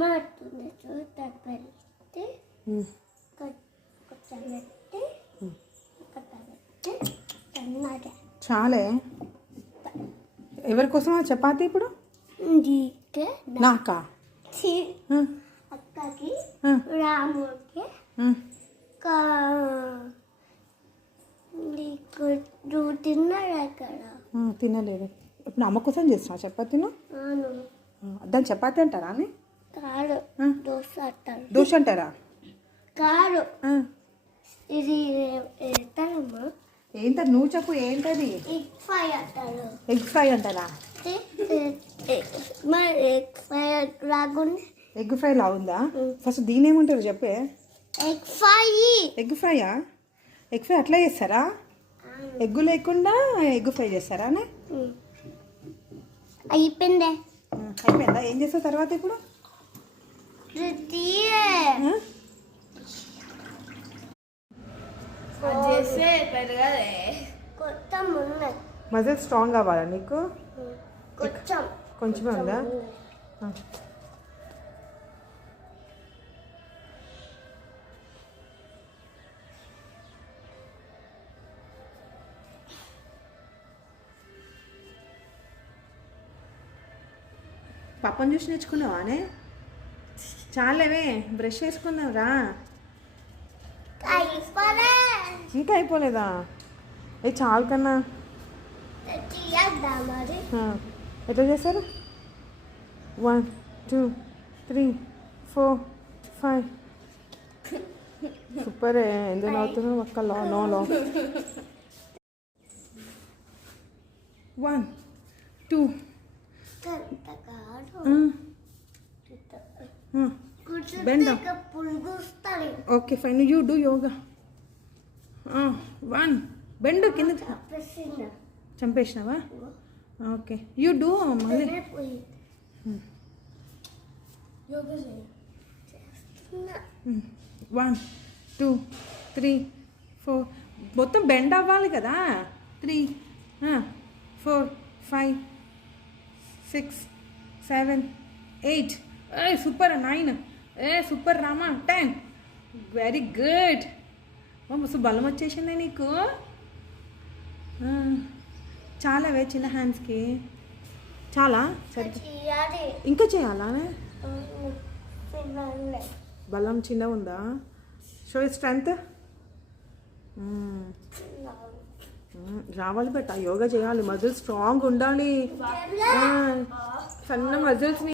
మారుతుంది చూడ పెట్టి కొంచెం పెట్టి పెట్టి సన్నగా చాలే. ఎవరి కోసమా చపాతి ఇప్పుడు? నాకా? అక్కకి రాముకి నువ్వు తిన్నాడు అక్కడ. తినలేదు. ఇప్పుడు అమ్మ కోసం చేస్తున్నా చపాతీను. దాని చపాతి అంటారా అని? కాదు, దోశ అంటారు. దోశ అంటారా? కాదు, ఇది ఎత్తారమ్మా. ఏంట నువ్వు చెప్పు, ఏంటది? ఎగ్ ఫ్రై అంటారు. ఎగ్ ఫ్రై అంటారా? మరి ఎగ్ ఫ్రై లాగుంది. ఎగ్ ఫ్రై లాగుందా? ఫస్ట్ దీని ఏమంటారు చెప్పే. Egg fry. ఎగ్ ఫ్రైయా? ఎగ్ ఫ్రై అట్లా చేస్తారా? ఎగ్గు లేకుండా ఎగ్ ఫ్రై చేస్తారా? అయిపోయిందే. అయిపోయిందా? ఏం చేస్తావు తర్వాత ఇప్పుడు? మజిల్ స్ట్రాంగ్ కావాలా నీకు? కొంచెమే ఉందా? పాపని చూసి నేర్చుకున్నావానే? చాలేవే, బ్రష్ వేసుకున్నావు రా. ఇంకా అయిపోలేదా? ఏ చాలు కన్నా. ఎట్లా చేస్తారు? 1 2 3 4 5. సూపరే. ఎందుకు అవుతున్నావు ఒక్క లో 1 2. Bend up. Okay, fine. You do yoga. 1. Bend కింద. చంపేసినావా? ఓకే, యూ డూ మళ్ళీ. 1 2 3 4. మొత్తం బెండ్ అవ్వాలి కదా. 3 4 5 6 7 8. Super. 9. Super Rama. 10. Very good. మస్తు బలం వచ్చేసిందే నీకు. చాలా వే చిన్న హ్యాండ్స్కి. చాలా సరే. ఇంకా చేయాలా? బలం చిన్న ఉందా? షో స్ట్రెంత్ రావాలి. బట్ యోగా చేయాలి, మజిల్స్ స్ట్రాంగ్ ఉండాలి. సన్న మజిల్స్ని